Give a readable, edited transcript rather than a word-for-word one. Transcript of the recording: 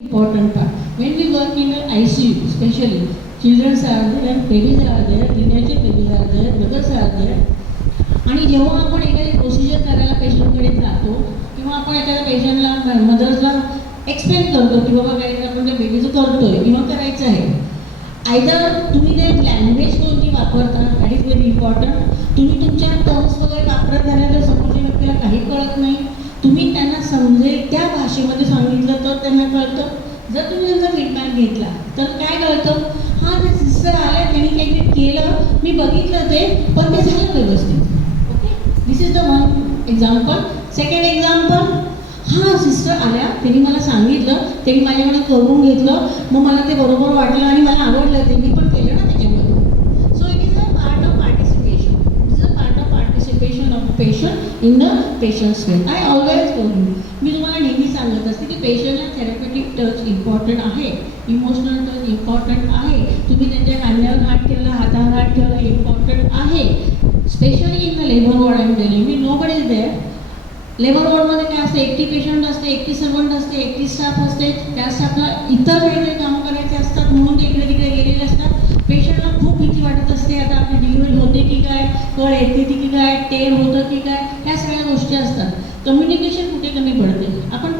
Important part. When we work in an ICU, especially, children are there, babies are there, teenager babies are there, mothers are there. आणि जेव्हा आपण एखादी procedure करायला पेशंटकडे जातो किंवा आपण एखाद्या पेशंटला मदर्सला एक्सप्लेन करतो की बाबा काही आपण त्या बेबीचं करतोय किंवा करायचं आहे. आयदर तुम्ही ते लँग्वेज कोणती वापरता, दॅट इज व्हेरी इम्पॉर्टंट. तुम्ही तुमच्या टर्म्स वगैरे वापरत झाल्या तर समोरच्या व्यक्तीला काही कळत नाही. तुम्ही त्यांना समजेल त्या भाषेमध्ये सांगितलं तर त्यांना कळतं. जर तुम्ही त्यांचा फीडबॅक घेतला तर काय कळतं, हां ते सिस्टर आल्या त्यांनी काहीतरी केलं, मी बघितलं ते, पण ते झालं व्यवस्थित. Okay, this is the one example. Second example, हां सिस्टर आल्या, त्यांनी मला सांगितलं, त्यांनी माझ्याकडे करून घेतलं, मग मला ते बरोबर वाटलं आणि मला आवडलं, ते मी पण केलं ना त्याच्यामध्ये. So it is a part of participation. It is a part of participation of patient in the patients well. I always told you, मी तुम्हाला नेहमी सांगत असते की पेशंटला थेरपॅटिक टच इम्पॉर्टंट आहे, इमोशनल टच इम्पॉर्टंट आहे. तुम्ही त्यांच्या कांद्यावर हात ठेवला, हातावर हात ठेवला, इम्पॉर्टंट आहे. Specially in the labour ward I am telling, मी nobody is there. Labour वॉर्डमध्ये काय असते, एकटी पेशंट असते, एकटी सर्वंट असते, एकटी स्टाफ असते. त्या स्टाफला इतर वेगवेगळे कामं करायचे असतात म्हणून ते इकडे तिकडे गेलेले असतात. पेशंटला खूप भीती वाटत असते, आता आपली डिलिव्हरी होते की काय, कळ येते की काय, टेर होतं की काय, ह्या सगळ्या गोष्टी असतात. कम्युनिकेशन कुठे कमी पडते. आपण